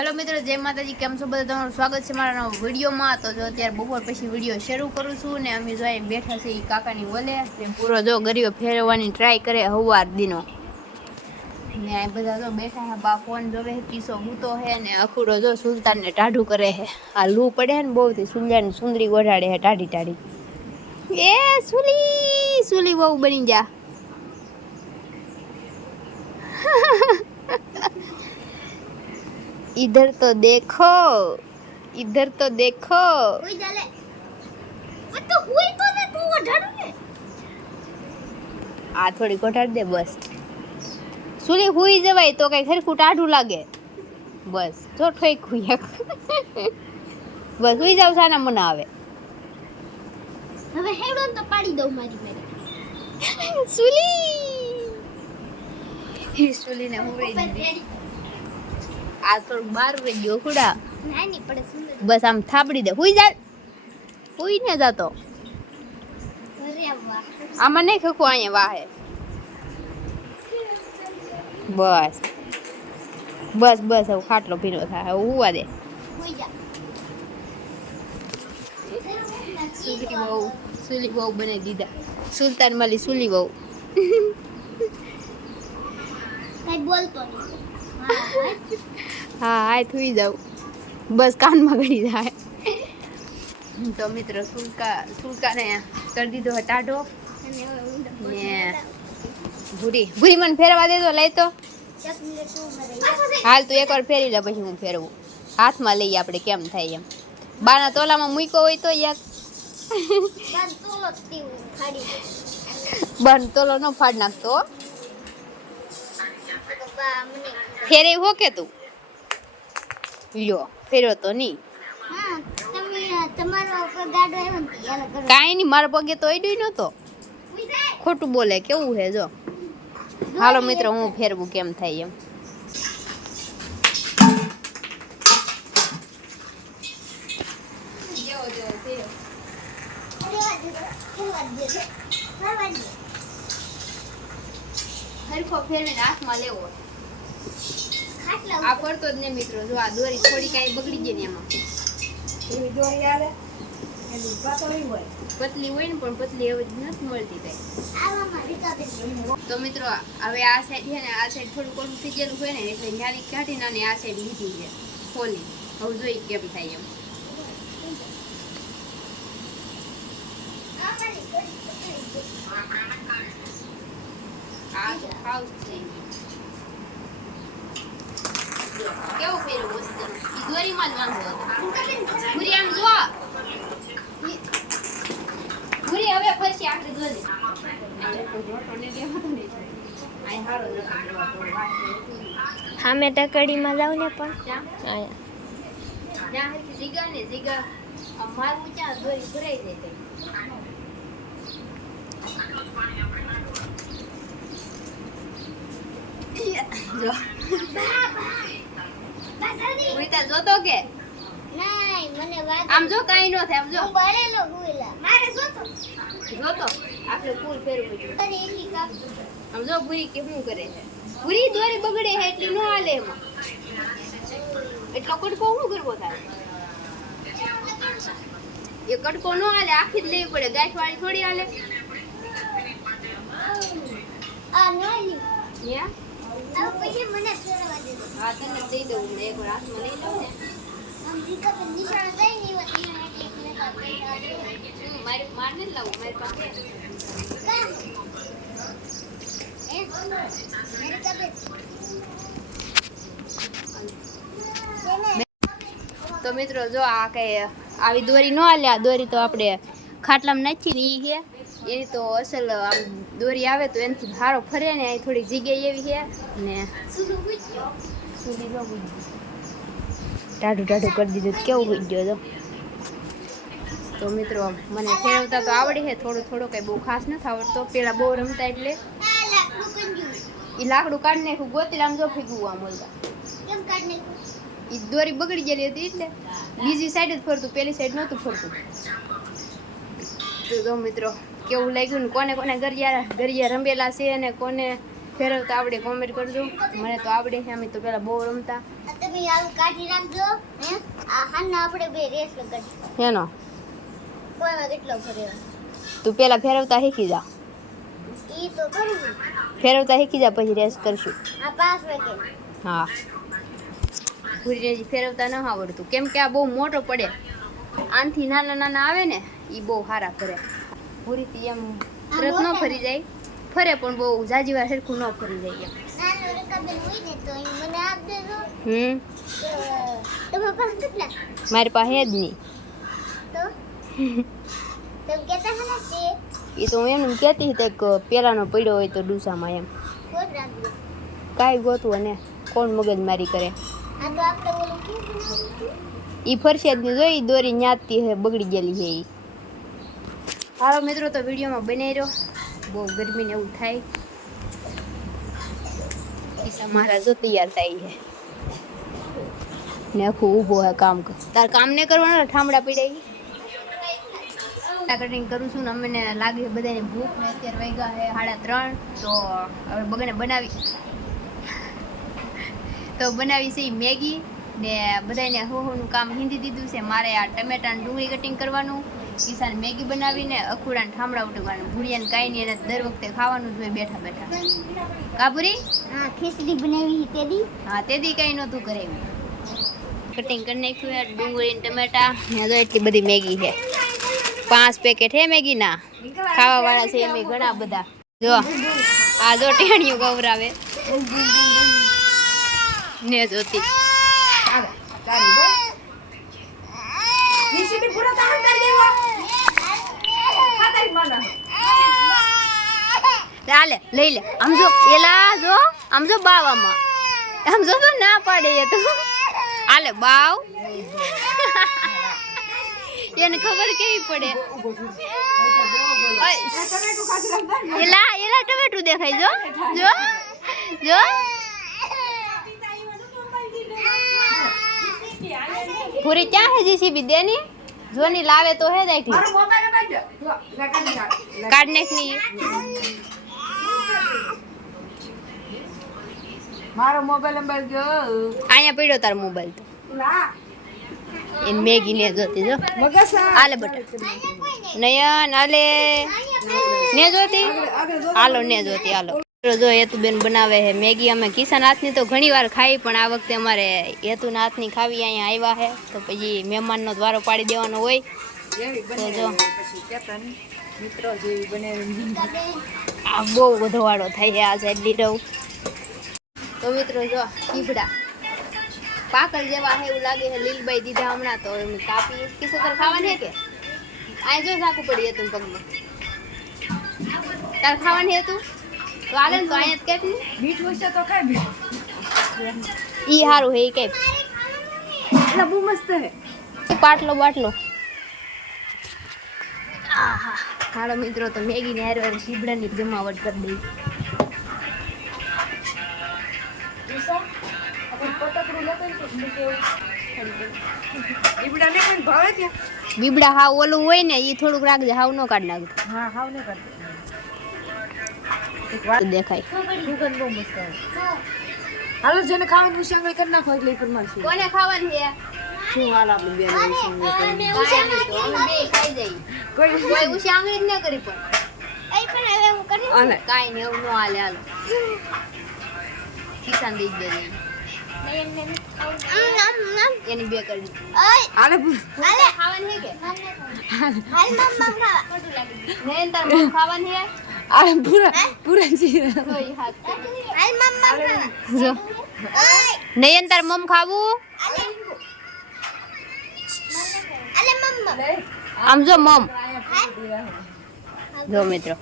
Hello मित्रों, जय माताजी। केम छो बधा? तमारुं स्वागत छे मारा नवा विडियोमां। तो जो अत्यारे बपोर पछी विडियो शरू करूं छुं ने अमे जो અહીં બેઠા છે ઈ કાકાની ઓલે તે પૂરો જો ગરીઓ ફેરવવાની ટ્રાય કરે હવાર દીનો ને આ બધા જો બેઠા હે બા ફોન જોવે હે પીસો હૂતો હે ને અખુડો જો સુલતાન ને ટાઢું કરે હે આ લૂ પડે હે ને બહુ થી સુલિયાની સુંદરી ઓઢાડે હે ટાઢી ટાઢી એ સુલી સુલી બહુ બની જા इधर तो देखो, इधर तो देखो। हुई जाले तो हुई तो ने तू ओढाड़ ने आ थोड़ी कोठाड़ दे बस सुली हुई जवाय तो कई खरखू टाढू लागे बस जो ठोक हुई बस हुई जाव साना मन आवे હવે હેડો તો પાડી દઉં મારી મેરે સુલી સુલી ને હુઈ દીધી आ तो 12 बजे गयो खुड़ा नानी पड़े सुंदर बस आम थापड़ी दे हुई जा हुई ने जातो अरे वाह आमा नहीं खखो आया वाहे बस बस बस अब खाटलो पीनो था हुआ दे हुई जा सुली बहू बने दीदा सुल्तान माली सुली बहू कई बोलतो नहीं हाँ आए थी जाओ बस कान में गड़ी जाए तो मित्र सुलका ने कर दी तो हटाडो ने भूरी भूरी मन फेरवा दे तो लई तो हाल तू एक बार फेरी ले પછી હું ફેરવું હાથ માં લઈ આપણે કેમ થાય એમ બાના તોલામાં મૂકો હોય તો યાર બન તોલો નો ફાડ નાખતો फेरे हो के तू लो फेरो तो नहीं हां તમે તમારો ગાડો આવ્યો ને યાર કરો કાઈ ની મારા પગે તો એડ્યું નતો ખોટું બોલે કેવું હે જો હાલો મિત્ર હું ફેરવું કેમ થાય એમ જો જો ફેરો હરખો ફેરને હાથમાં લેવો आ पर तो ने मित्रों जो आ दोरी थोड़ी काई बगड़ी जे ने एमा एवी दोरी आले एली पातળી હોય પતલી હોય ને પણ પતલી હવે નથી મળતી કઈ આવા માં રીતા બેન તો મિત્રો હવે આ સાઈડ છે ને આ સાઈડ થોડું કોણ થઈ ગયેલું હોય ને એટલે ન્યારી કાઢીને અને આ સાઈડ લીધી છે ખોલી હવે જોઈ કેમ થાય એમ આ હાઉસ છે કેવો ફેરો મસ્ત ઈ દોરી માં જ વાંધો હતો ભૂરી આમ જો ભૂરી હવે ફરસી આખરી દોરી આય હારો હામે ટકડી માં જાવ ને પણ આયા જ્યાં હરકી જીગા અમારું ત્યાં દોરી ભરાઈ જાય જો ઉઈતા જોતો કે નહીં મને વાત આમ જો કાઈ નો થાય આમ જો હું બળેલો ગુઈલા મારે જોતો આપણે કુલ ફેરવું જોઈએ અરે એલી કાપ આમ જો પૂરી કે શું કરે છે પૂરી દોરી બગડે છે એટલી નો હાલે એમાં એટલો કટકો શું કરવો થાય એ કટકો નો હાલે આખી જ લેવી પડે ગાંઠ વાળી થોડી હાલે આ નોલી યા આ પછી મને ફેરવા દે હા તને દઈ દઉં ને એક વાર હાથમાં લઈ લઉં ને આમ દીકા પર નિશાન દઈ ની હોતી ને એટલે મારે ને લાવું મારી પાસે તો મિત્રો જો આ કઈ આવી દોરી નો હાલે આ દોરી તો આપણે ખાટલામાં નાખી ને ઈ છે એની તો અસલ આમ દોરી આવે તો એનાથી હારો ફરે ને અહીં થોડી જગ્યા એવી છે ને ટાઢું કરી દીધું કેવું હોઈ ગયો તો તો મિત્રો મને ફેરવતા તો આવડે છે થોડું કઈ બહુ ખાસ નથી આવડતો પેલા બહુ રમતા એટલે ઈ લાકડું કાઢી નાખ્યું ગોતી આમ જો ફીગવું આમ બોલતા કેમ કાઢ નાખ્યું ઈ દોરી બગડી ગયેલી હતી એટલે બીજી સાઈડ જ ફરતું પેલી સાઈડ નહોતું ફરતું તો જો મિત્રો કેવું લાગ્યું ને કોને કોને ગરિયા રમેલા છે અને કોને ફેરવતા આવડે કોમેન્ટ કરજો મને તો આવડે છે અમે તો પેલા બહુ રમતા તમે આવું કાઢી રાખજો હે આ હાના આપણે બે રેસ લગાડી એનો કોઈમાં કેટલો ફર્યો તું પેલા ફેરવતા શીખી જા ઈ તો કરું ફેરવતા શીખી જા પછી રેસ કરશું આ પાસ વેકે હા પૂરી ફેરવતા ન આવડતું કેમ કે આ બહુ મોટો પડે આનથી નાના નાના આવે ને એ બહુ સારા ફરે પૂરીથી એમ તરત ન ફરી જાય ફરે પણ બહુ જાજી વાર સરખું ન ફરી જાય એમ નાનો રકાબેન હોય ને તો ઈ મને આપ દેજો તમારા પાસે કેટલા મારી પાસે જ નહીં તો તમે કહેતા હતા ને તે એ તો હું એમ કહેતી હતી કે પેલાનો પડ્યો હોય તો ડૂસામાં એમ કોણ રાખજો કાંઈ ગોતું અને કોણ મગજમારી કરે આ તો આપણે ઓલું શું બનાવ્યું એ ફરશે જ નહીં જોઈ દોરી ન્યાતી હે બગડી ગયેલી છે એ હાલો મિત્રો તો વિડીયોમાં બનાવી રહ્યો બહુ ગરમીને એવું થાય કિસ્સા મારા જો તૈયાર થાય છે ને આખું ઊભો હે કામ કર તાર કામ નહીં કરવાનું ઠામડા પીડાઈ કટિંગ કરું છું ને અમને લાગે છે બધાને ભૂખ ને અત્યારે વાગ્યા છે 3:30 તો હવે બધાને બનાવી છે મેગી ને બધાને હોનું કામ હિંદી દીધું છે મારે આ ટમેટા ને ડુંગળી કટિંગ કરવાનું કિસાન મેગી બનાવીને અખુડા ને ઠામડા ઉટકવાનું ભૂડિયાને કાંઈ નહીં એને દર વખતે ખાવાનું જોઈએ બેઠા બેઠા કાબુરી હા ખીચડી બનાવી તે દી હા તે દી કાંઈ નહોતું કરાવ્યું કટિંગ કરી નાખ્યું છે ડુંગળી ને ટમેટા ને જો એટલી બધી મેગી છે 5 પેકેટ હે મેગી ના ખાવા વાળા છે એમ ઘણા બધા જો આ જો ટેણિયું ગવરાવે ને જોતી ચાલે લઈ લે આમ જો એલા જો આમ જો બાવામાં આમ જો તો ના પાડે એ તો આલે બાવ એને ખબર કેવી પડે એલા એલા ટમેટું દેખાય જો જો જો પૂરી ક્યાં હે જીસીબી દેની જોની લાવે તો હે જાય કાઢ નાખની મારો મોબાઈલ નંબર જો અહીંયા પડ્યો તારો મોબાઈલ તો એ મેગી ને જોતી જો આલે બટા નયન આલે ને જોતી હાલો ને જોતી હાલો જો હેતુબેન બનાવે છે મેગી અમે કિસાન હાથની તો ઘણી વાર ખાઈ પણ આ વખતે અમારે હેતુના હાથની ખાવી અહીંયા આવ્યા છે તો પછી મહેમાનનો દ્વારો પાડી દેવાનો હોય તો જો મિત્રો જેવી બનાવી આ બહુ બધો વાળો થાય છે આ સાઈડ લીરવ તો મિત્રો જો કીબડા પાકલ જેવા હે એવું લાગે છે લીલબાઈ દીધા હમણાં તો એમ કાપી કિસોતર ખાવાની કે આ જો સાકું પડી હતું પગમાં તાર ખાવાની હતું તો આલે ને તો અહીંયા કેટલી મીઠું છે તો ખાઈ ઈ હારું હે કે એટલે બહુ મસ્ત હે પાટલો બાટલો આહા હાલો મિત્રો તો મેગી ને હારવાર શીબડાની જમાવટ કરી દઈ ઈબડા ને કોઈ ભાવે ત્યાં બીબડા હાવ ઓલું હોય ને ઈ થોડુંક રાખજે હાવ નો કાઢ નાખજો હા હાવ ને કરતો દેખાય સુગંધ બહુ મસ્ત આવે હાલો જેને ખાવાનું ઉશાંગળી કરી નાખો એટલે પર મારશે કોને ખાવાની છે શું હાલ આપણે બે ઉશાંગળી કરી ખાઈ જઈ કોઈ ઉસી આંગળી જ ન કરી પણ એ પણ હવે હું કરી હાલે કાઈ ને એવું ન હાલે હાલો કિસાન દઈ દે એની બે કરી દીધી હાલે હાલે ખાવાની છે કે હાલ મમ્મા ખાવા ને તાર મમ ખાવાની છે હાલે પૂરા જીરા તોય હાથ હાલ મમ્મા ખાવા જો નયન તાર મમ ખાવું હાલે મમ્મા આમ જો મમ જો મિત્રો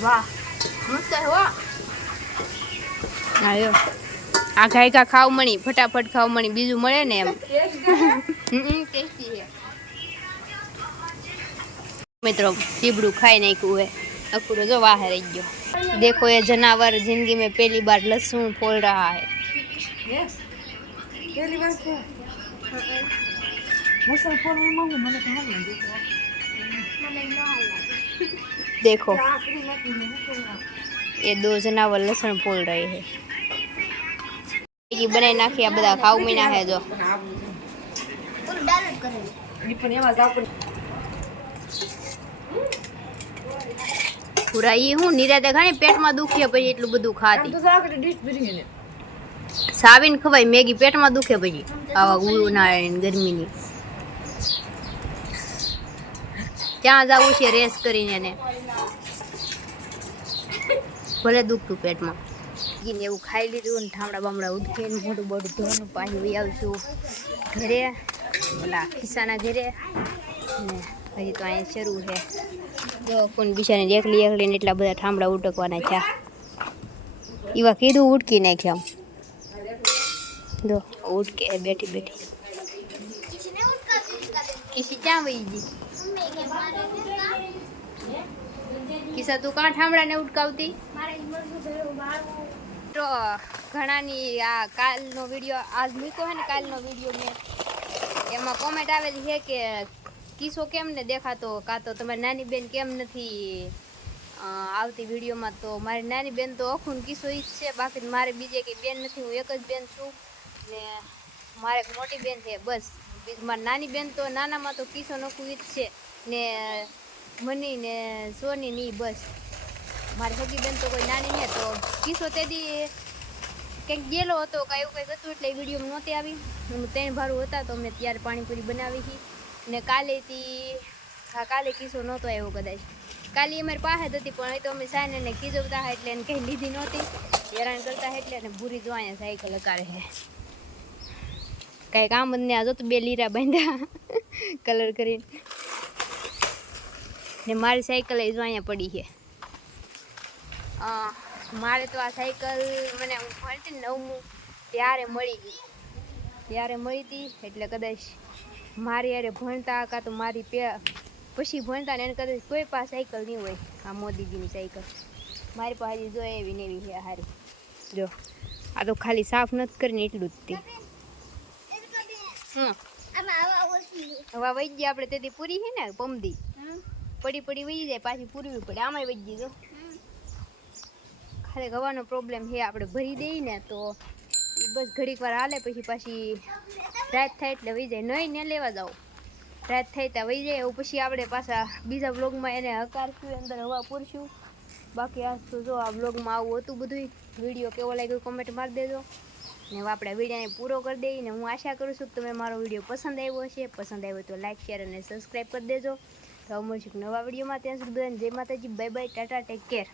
વાહ મસ્ત હે વાહ આયો આ ગાયકા ખાવ મણી ફટાફટ ખાવ મણી બીજું મળે ને એમ ટેસ્ટી છે મિત્રો સીબડું ખાઈ નાખ્યું હે અકુડો જો વાહે રહી ગયો देखो ये जानवर जिंदगी में पहली बार लहसुन फोड़ रहा है यस पहली बार क्या मसल फोन में मांगू मैंने कहा नहीं देखो आखिरी में ये 2 जनावर लसण फोड़ रहे हैं मैगी बनाई नाखी आ बधा खाव मीना है जो પૂરું ડાયરેક્ટ કરેલું ઈ પણ એમાં જાવ પણ પૂરા ઈ હું નિરાતે ઘણી પેટમાં દુખે પછી એટલું બધું આમ ખાતી તો સાકડે ડીશ ભરી ને સાવીને ખવાય મેગી પેટમાં દુખે પછી આવા ઉનાળાની ગરમીની ત્યાં જવું છે રેસ કરીને ને ભલે દુખતું પેટમાં ને એવું ખાઈ લીધું ને ઠામડા બામડા ઉદકીને મોટું બોટું ધોવાનું પાછી વહી આવશું ઘરે ઓલા ખિસ્સાના ઘરે ને હજી તો અહીંયા શરૂ છે જો કોણ બિચારી એકલી એકલીને એટલા બધા ઠામડા ઉટકવાના છે એવા કીધું ઉટકી નાખ્યા આમ જો ઉટકે બેઠી બેઠી કિસીને ઉઠકાતી કિસી ક્યાં વહી ગઈ મમ્મી કે મારે ઉઠકા કિસ્સા તું કાં ઠામડાને ઉટકાવતી મારે મરસું ભર્યું બાળવું તો ઘણાની આ કાલનો વિડીયો આજ મૂક્યો છે ને કાલનો વિડીયો મેં એમાં કોમેન્ટ આવેલી છે કે કિસ્સો કેમ ને દેખાતો કાં તો તમારી નાની બેન કેમ નથી આવતી વિડીયોમાં તો મારી નાની બેન તો અખૂન કિસ્સો ઈ જ છે બાકી મારે બીજે કંઈ બેન નથી હું એક જ બેન છું ને મારે એક મોટી બેન છે બસ મારી નાની બેન તો નાનામાં તો કિસ્સો નખું ઈ જ છે ને મની ને સોની ની બસ મારી સગી બેન તો કોઈ નાની ને તો કિસ્સો તેથી કંઈક ગયેલો હતો કાંઈ એવું કંઈક હતું એટલે વિડીયોમાં નહોતી આવી હું 3 ભારું હતા તો મેં ત્યારે પાણીપુરી બનાવી હતી ને કાલે કિસ્સો નહોતો આવ્યો કદાચ કાલે અમારી પાસે જ હતી પણ એ તો અમે સાયને ખીજવતા એટલે એને કંઈ લીધી નહોતી હેરાન કરતા એટલે અને ભૂરી જો અહીંયા સાયકલ હકારે છે કાંઈ કામ જ ને આ જો તો 2 લીરા બાંધ્યા કલર કરીને ને મારી સાયકલ એ જો અહીંયા પડી છે મારે તો આ સાયકલ મને હું ભણતી ને 9મું ત્યારે મળી હતી એટલે કદાચ મારી યારે ભણતા કાં તો મારી પછી ભણતા ને એને કદાચ કોઈ પાસે સાયકલ નહીં હોય આ મોદીજીની સાયકલ મારી પાસે જો એવી ને એવી છે હારી જો આ તો ખાલી સાફ નથી કરીને એટલું જ તે આમાં આવા ઓછી હવે વહી ગયા આપણે તેથી પૂરી છે ને પમદી પડી વહી જાય પાછી પૂરવી પડે આમાંય વહી ગઈ જો ખાલી હવાનો પ્રોબ્લેમ છે આપણે ભરી દઈએ ને તો એ બસ ઘડીક વાર હાલે પછી પાછી રાત થાય એટલે વહી જાય નહીં ને લેવા જાઓ રાત થાય ત્યાં વહી જાય એવું પછી આપણે પાછા બીજા વ્લોગમાં એને હકારશું અંદર હવા પૂરશું બાકી આજ તો જો આ વ્લોગમાં આવું હતું બધું વિડીયો કેવો લાગ્યો કોમેન્ટ મારી દેજો ને આપણે વિડીયોને પૂરો કરી દઈએ ને હું આશા કરું છું કે તમે મારો વિડીયો પસંદ આવ્યો હશે પસંદ આવ્યો તો લાઈક શેર અને સબસ્ક્રાઈબ કરી દેજો તો મળશું નવા વિડીયોમાં ત્યાં સુધી બધાને જય માતાજી bye bye Tata take care